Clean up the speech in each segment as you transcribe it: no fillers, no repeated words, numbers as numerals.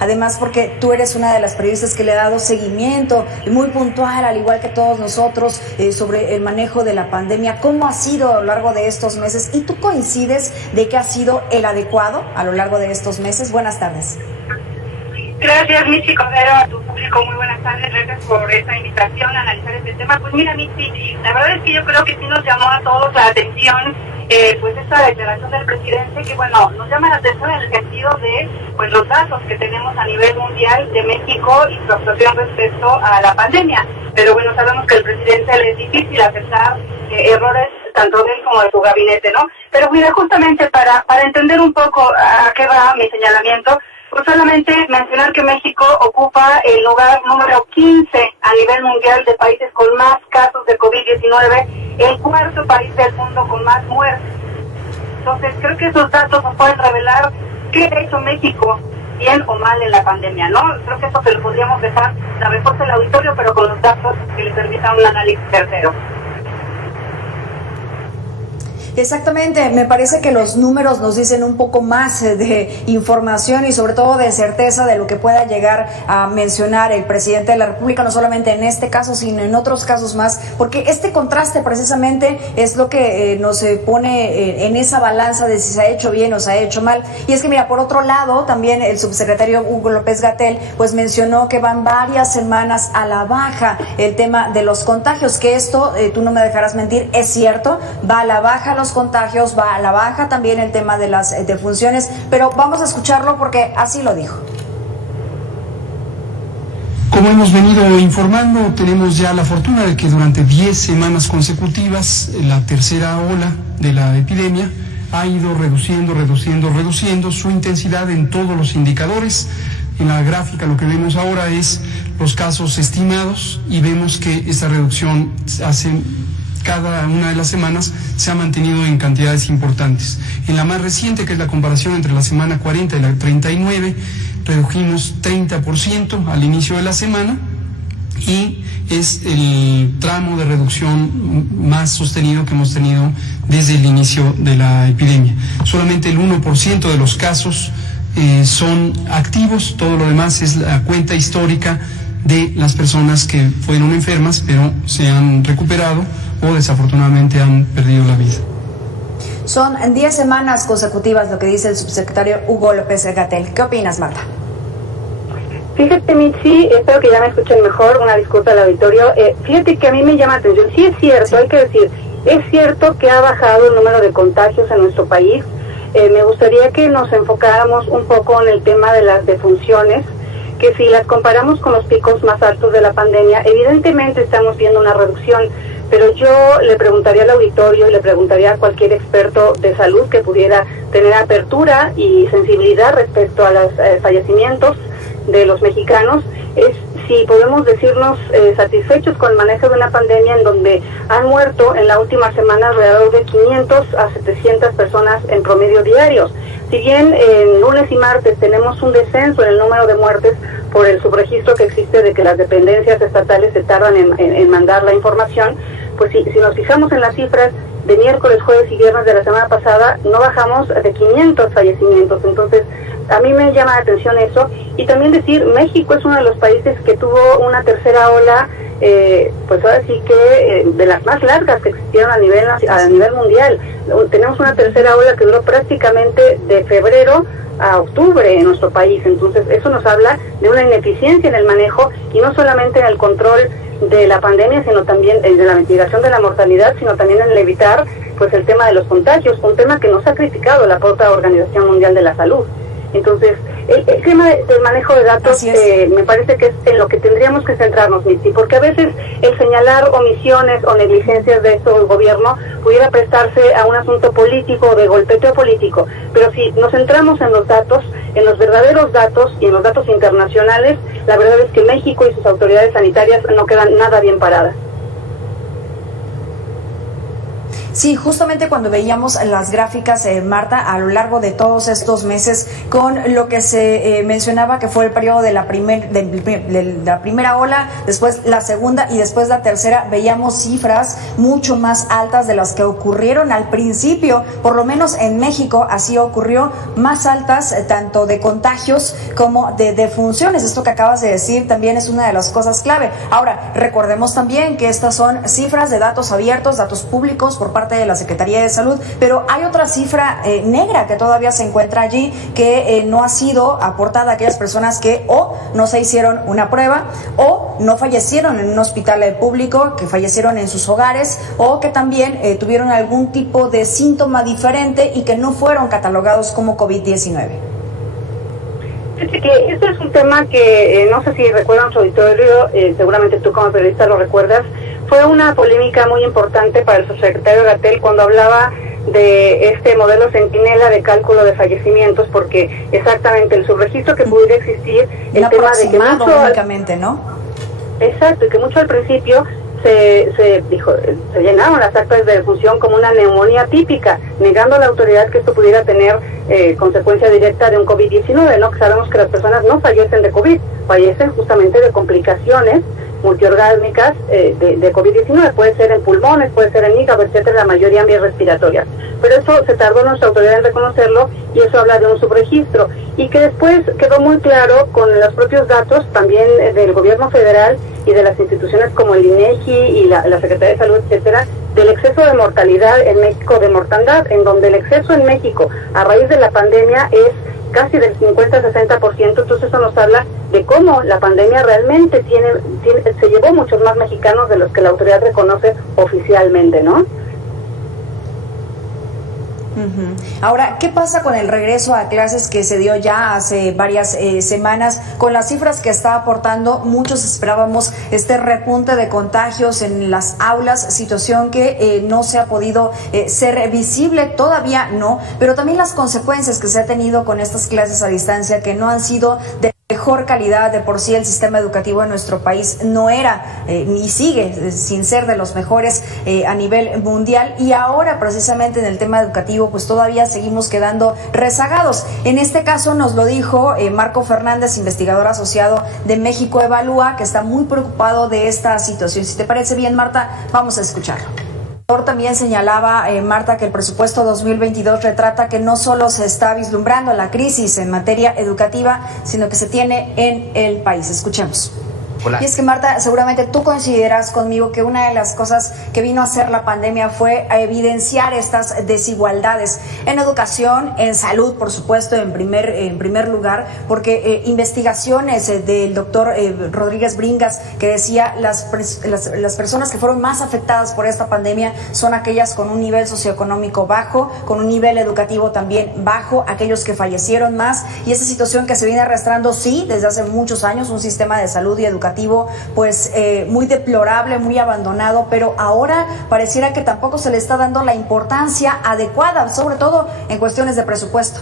Además, porque tú eres una de las periodistas que le ha dado seguimiento muy puntual, al igual que todos nosotros, sobre el manejo de la pandemia. ¿Cómo ha sido a lo largo de estos meses? ¿Y tú coincides de que ha sido el adecuado a lo largo de estos meses? Buenas tardes. Gracias, Michi Cordero, a tu público, muy buenas tardes, gracias por esta invitación a analizar este tema. Pues mira, Michi, la verdad es que yo creo que sí nos llamó a todos la atención pues esta declaración del presidente, que bueno, nos llama la atención en el sentido de pues los datos que tenemos a nivel mundial de México y su actuación respecto a la pandemia. Pero bueno, sabemos que al presidente le es difícil aceptar errores tanto de él como de su gabinete, ¿no? Pero mira, justamente para entender un poco a qué va mi señalamiento, pues solamente mencionar que México ocupa el lugar número 15 a nivel mundial de países con más casos de COVID-19, el cuarto país del mundo con más muertes. Entonces creo que esos datos nos pueden revelar qué ha hecho México bien o mal en la pandemia, ¿no? Creo que eso se lo podríamos dejar la respuesta del auditorio, pero con los datos que le permitan un análisis certero. Exactamente, me parece que los números nos dicen un poco más de información y sobre todo de certeza de lo que pueda llegar a mencionar el presidente de la República, no solamente en este caso, sino en otros casos más, porque este contraste precisamente es lo que nos pone en esa balanza de si se ha hecho bien o se ha hecho mal. Y es que mira, por otro lado, también el subsecretario Hugo López-Gatell pues mencionó que van varias semanas a la baja el tema de los contagios, que esto, tú no me dejarás mentir, es cierto, va a la baja los contagios, va a la baja también el tema de las defunciones, pero vamos a escucharlo porque así lo dijo. Como hemos venido informando, tenemos ya la fortuna de que durante 10 semanas consecutivas la tercera ola de la epidemia ha ido reduciendo su intensidad en todos los indicadores. En la gráfica lo que vemos ahora es los casos estimados y vemos que esta reducción cada una de las semanas se ha mantenido en cantidades importantes. En la más reciente, que es la comparación entre la semana 40 y la 39, redujimos 30% al inicio de la semana y es el tramo de reducción más sostenido que hemos tenido desde el inicio de la epidemia. Solamente el 1% de los casos son activos, todo lo demás es la cuenta histórica de las personas que fueron enfermas pero se han recuperado o desafortunadamente han perdido la vida. Son 10 semanas consecutivas lo que dice el subsecretario Hugo López-Gatell. ¿Qué opinas, Marta? Fíjate, Mitzi, espero que ya me escuchen mejor, una disculpa al auditorio. Fíjate que a mí me llama la atención, sí es cierto, hay que decir, es cierto que ha bajado el número de contagios en nuestro país. Me gustaría que nos enfocáramos un poco en el tema de las defunciones, que si las comparamos con los picos más altos de la pandemia, evidentemente estamos viendo una reducción, pero yo le preguntaría al auditorio y le preguntaría a cualquier experto de salud que pudiera tener apertura y sensibilidad respecto a los fallecimientos de los mexicanos, es si podemos decirnos satisfechos con el manejo de una pandemia en donde han muerto en la última semana alrededor de 500 a 700 personas en promedio diarios. Si bien en lunes y martes tenemos un descenso en el número de muertes por el subregistro que existe de que las dependencias estatales se tardan en mandar la información, pues si nos fijamos en las cifras de miércoles, jueves y viernes de la semana pasada, no bajamos de 500 fallecimientos. Entonces, a mí me llama la atención eso. Y también decir, México es uno de los países que tuvo una tercera ola, pues ahora sí que de las más largas que existieron a nivel mundial. Tenemos una tercera ola que duró prácticamente de febrero a octubre en nuestro país. Entonces, eso nos habla de una ineficiencia en el manejo y no solamente en el control de la pandemia, sino también de la mitigación de la mortalidad, sino también en el evitar pues el tema de los contagios, un tema que nos ha criticado la propia Organización Mundial de la Salud. Entonces, el tema del manejo de datos me parece que es en lo que tendríamos que centrarnos, Mitzi, porque a veces el señalar omisiones o negligencias de esto del gobierno pudiera prestarse a un asunto político o de golpeteo político, pero si nos centramos en los datos, en los verdaderos datos y en los datos internacionales, la verdad es que México y sus autoridades sanitarias no quedan nada bien paradas. Sí, justamente cuando veíamos las gráficas, Marta, a lo largo de todos estos meses, con lo que se mencionaba que fue el periodo de la primera ola, después la segunda y después la tercera, veíamos cifras mucho más altas de las que ocurrieron al principio, por lo menos en México así ocurrió, más altas tanto de contagios como de defunciones. Esto que acabas de decir también es una de las cosas clave. Ahora, recordemos también que estas son cifras de datos abiertos, datos públicos por parte de la Secretaría de Salud, pero hay otra cifra negra que todavía se encuentra allí, que no ha sido aportada a aquellas personas que o no se hicieron una prueba o no fallecieron en un hospital público, que fallecieron en sus hogares o que también tuvieron algún tipo de síntoma diferente y que no fueron catalogados como COVID-19. Que este es un tema que no sé si recuerdan su auditorio, seguramente tú como periodista lo recuerdas, fue una polémica muy importante para el subsecretario Gatell cuando hablaba de este modelo centinela de cálculo de fallecimientos, porque exactamente el subregistro que pudiera existir, el tema de que mucho únicamente, ¿no? Exacto, y que mucho al principio se llenaron las actas de defunción como una neumonía típica, negando a la autoridad que esto pudiera tener consecuencia directa de un COVID-19, ¿no? Que sabemos que las personas no fallecen de COVID, fallecen justamente de complicaciones multiorgánicas de COVID-19, puede ser en pulmones, puede ser en hígado, etcétera, la mayoría en vías respiratorias. Pero eso se tardó nuestra autoridad en reconocerlo y eso habla de un subregistro. Y que después quedó muy claro con los propios datos también del gobierno federal y de las instituciones como el INEGI y la Secretaría de Salud, etcétera, del exceso de mortalidad en México, de mortandad, en donde el exceso en México a raíz de la pandemia es casi del 50-60%, entonces eso nos habla de cómo la pandemia realmente se llevó muchos más mexicanos de los que la autoridad reconoce oficialmente, ¿no? Ahora, ¿qué pasa con el regreso a clases que se dio ya hace varias semanas? Con las cifras que está aportando, muchos esperábamos este repunte de contagios en las aulas, situación que no se ha podido ser visible, todavía no, pero también las consecuencias que se ha tenido con estas clases a distancia que no han sido de mejor calidad. De por sí el sistema educativo en nuestro país no era ni sigue sin ser de los mejores a nivel mundial, y ahora precisamente en el tema educativo pues todavía seguimos quedando rezagados. En este caso nos lo dijo Marco Fernández, investigador asociado de México Evalúa, que está muy preocupado de esta situación. Si te parece bien, Marta, vamos a escucharlo. También señalaba, Marta, que el presupuesto 2022 retrata que no solo se está vislumbrando la crisis en materia educativa, sino que se tiene en el país. Escuchemos. Hola. Y es que, Marta, seguramente tú consideras conmigo que una de las cosas que vino a hacer la pandemia fue a evidenciar estas desigualdades en educación, en salud, por supuesto, en primer lugar, porque investigaciones del doctor Rodríguez Bringas, que decía las personas que fueron más afectadas por esta pandemia son aquellas con un nivel socioeconómico bajo, con un nivel educativo también bajo, aquellos que fallecieron más, y esa situación que se viene arrastrando, sí, desde hace muchos años, un sistema de salud y educativo pues muy deplorable, muy abandonado, pero ahora pareciera que tampoco se le está dando la importancia adecuada, sobre todo en cuestiones de presupuesto.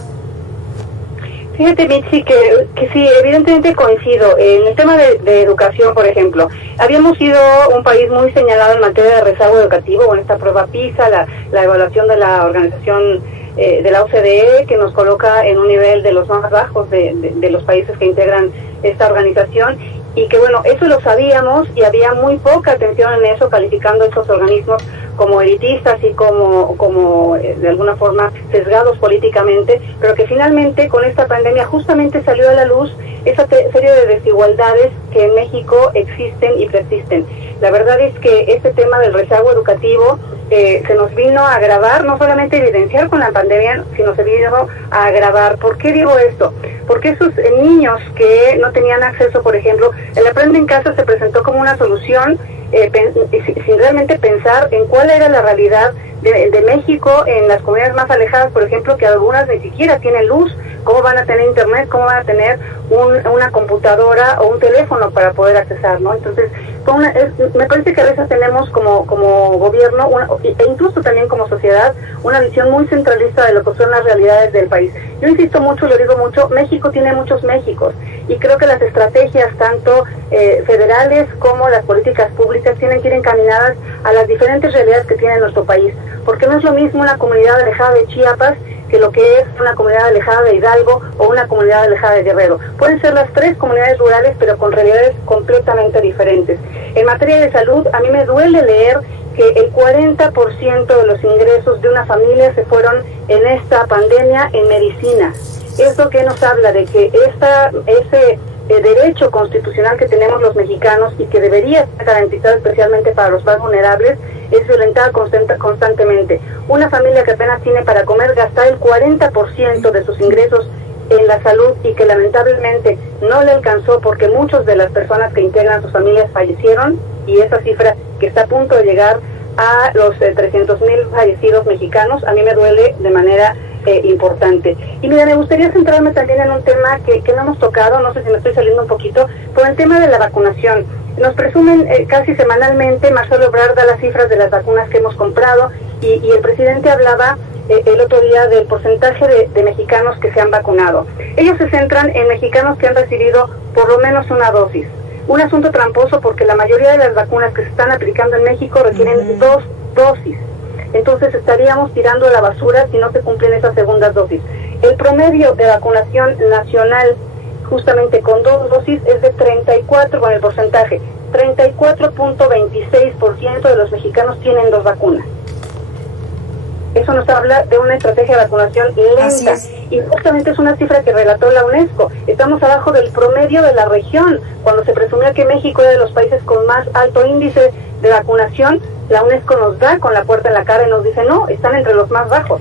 Fíjate, Mitzi, que sí, evidentemente coincido. En el tema de educación, por ejemplo, habíamos sido un país muy señalado en materia de rezago educativo, con esta prueba PISA, la evaluación de la organización de la OCDE, que nos coloca en un nivel de los más bajos de los países que integran esta organización. Y que bueno, eso lo sabíamos y había muy poca atención en eso, calificando estos organismos como elitistas y como de alguna forma sesgados políticamente, pero que finalmente con esta pandemia justamente salió a la luz esa serie de desigualdades que en México existen y persisten. La verdad es que este tema del rezago educativo se nos vino a agravar, no solamente evidenciar con la pandemia, sino se vino a agravar. ¿Por qué digo esto? Porque esos niños que no tenían acceso, por ejemplo, el Aprende en Casa se presentó como una solución sin realmente pensar en cuál era la realidad de México en las comunidades más alejadas, por ejemplo, que algunas ni siquiera tienen luz. ¿Cómo van a tener internet? ¿Cómo van a tener una computadora o un teléfono para poder accesar, ¿no? Entonces, me parece que a veces tenemos como gobierno e incluso también como sociedad una visión muy centralista de lo que son las realidades del país. Yo insisto mucho, lo digo mucho, México tiene muchos Méxicos y creo que las estrategias tanto federales como las políticas públicas tienen que ir encaminadas a las diferentes realidades que tiene nuestro país. porque no es lo mismo una comunidad alejada de Chiapas que lo que es una comunidad alejada de Hidalgo o una comunidad alejada de Guerrero. Pueden ser las tres comunidades rurales, pero con realidades completamente diferentes. En materia de salud, a mí me duele leer que el 40% de los ingresos de una familia se fueron en esta pandemia en medicina. Esto que nos habla de que ese derecho constitucional que tenemos los mexicanos y que debería estar garantizado especialmente para los más vulnerables es violentada constantemente. Una familia que apenas tiene para comer gastar el 40% de sus ingresos en la salud y que lamentablemente no le alcanzó porque muchas de las personas que integran sus familias fallecieron, y esa cifra que está a punto de llegar a los 300,000 fallecidos mexicanos, a mí me duele de manera importante. Y mira, me gustaría centrarme también en un tema que no hemos tocado, no sé si me estoy saliendo un poquito, por el tema de la vacunación. Nos presumen casi semanalmente, Marcelo Ebrard da las cifras de las vacunas que hemos comprado y el presidente hablaba el otro día del porcentaje de mexicanos que se han vacunado. Ellos se centran en mexicanos que han recibido por lo menos una dosis. Un asunto tramposo porque la mayoría de las vacunas que se están aplicando en México requieren 2 dosis. Entonces estaríamos tirando a la basura si no se cumplen esas segundas dosis. El promedio de vacunación nacional justamente con 2 dosis es de 34, con el porcentaje, 34.26% de los mexicanos tienen 2 vacunas. Eso nos habla de una estrategia de vacunación lenta y justamente es una cifra que relató la UNESCO. Estamos abajo del promedio de la región. Cuando se presumía que México era de los países con más alto índice de vacunación, la UNESCO nos da con la puerta en la cara y nos dice, no, están entre los más bajos.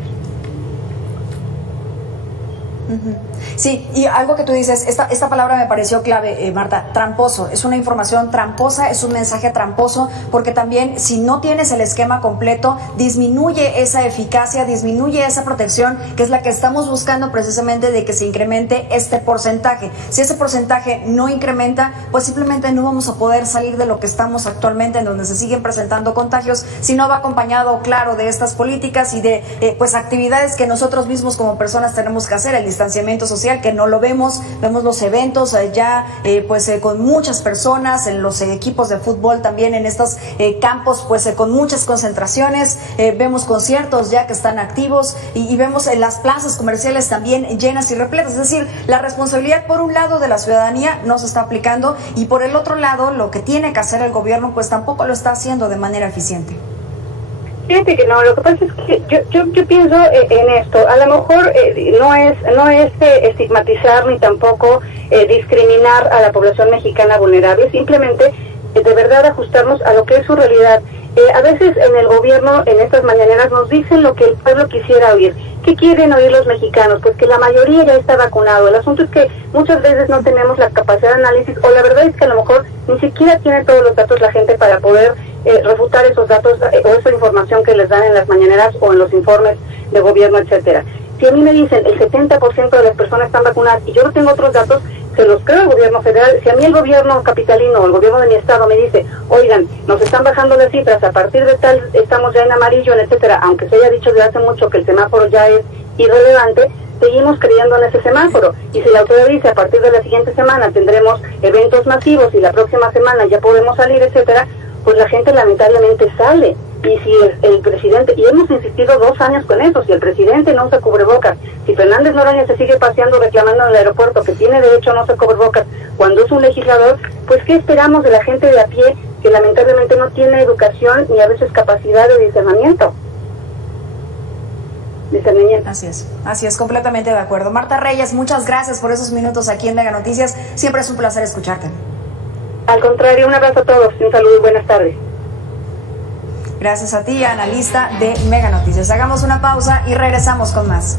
Sí, y algo que tú dices, esta palabra me pareció clave, Marta, tramposo. Es una información tramposa, es un mensaje tramposo, porque también si no tienes el esquema completo, disminuye esa eficacia, disminuye esa protección, que es la que estamos buscando precisamente de que se incremente este porcentaje. Si ese porcentaje no incrementa, pues simplemente no vamos a poder salir de lo que estamos actualmente, en donde se siguen presentando contagios, si no va acompañado, claro, de estas políticas y de pues actividades que nosotros mismos como personas tenemos que hacer, el distanciamiento social, que no lo vemos los eventos ya con muchas personas, en los equipos de fútbol también, en estos campos con muchas concentraciones, vemos conciertos ya que están activos y vemos las plazas comerciales también llenas y repletas. Es decir, la responsabilidad por un lado de la ciudadanía no se está aplicando y por el otro lado lo que tiene que hacer el gobierno pues tampoco lo está haciendo de manera eficiente. Fíjate que no, lo que pasa es que yo pienso en esto, a lo mejor no es estigmatizar ni tampoco discriminar a la población mexicana vulnerable, simplemente de verdad ajustarnos a lo que es su realidad. A veces en el gobierno, en estas mañaneras, nos dicen lo que el pueblo quisiera oír. ¿Qué quieren oír los mexicanos? Pues que la mayoría ya está vacunado. El asunto es que muchas veces no tenemos la capacidad de análisis, o la verdad es que a lo mejor ni siquiera tiene todos los datos la gente para poder refutar esos datos o esa información que les dan en las mañaneras o en los informes de gobierno, etcétera. Si a mí me dicen el 70% de las personas están vacunadas y yo no tengo otros datos, se los creo al gobierno federal. Si a mí el gobierno capitalino o el gobierno de mi estado me dice, oigan, nos están bajando las cifras, a partir de tal estamos ya en amarillo, etcétera, aunque se haya dicho desde hace mucho que el semáforo ya es irrelevante, seguimos creyendo en ese semáforo. Y si la autoridad dice a partir de la siguiente semana tendremos eventos masivos y la próxima semana ya podemos salir, etcétera, pues la gente lamentablemente sale. Y si el presidente, y hemos insistido 2 años con eso, si el presidente no usa cubrebocas, si Fernández Noroña se sigue paseando reclamando en el aeropuerto que tiene derecho a no usar cubrebocas cuando es un legislador, pues ¿qué esperamos de la gente de a pie que lamentablemente no tiene educación ni a veces capacidad de discernimiento? Así es, completamente de acuerdo. Marta Reyes, muchas gracias por esos minutos aquí en Mega Noticias, siempre es un placer escucharte. Al contrario, un abrazo a todos, un saludo y buenas tardes. Gracias a ti, analista de Mega Noticias. Hagamos una pausa y regresamos con más.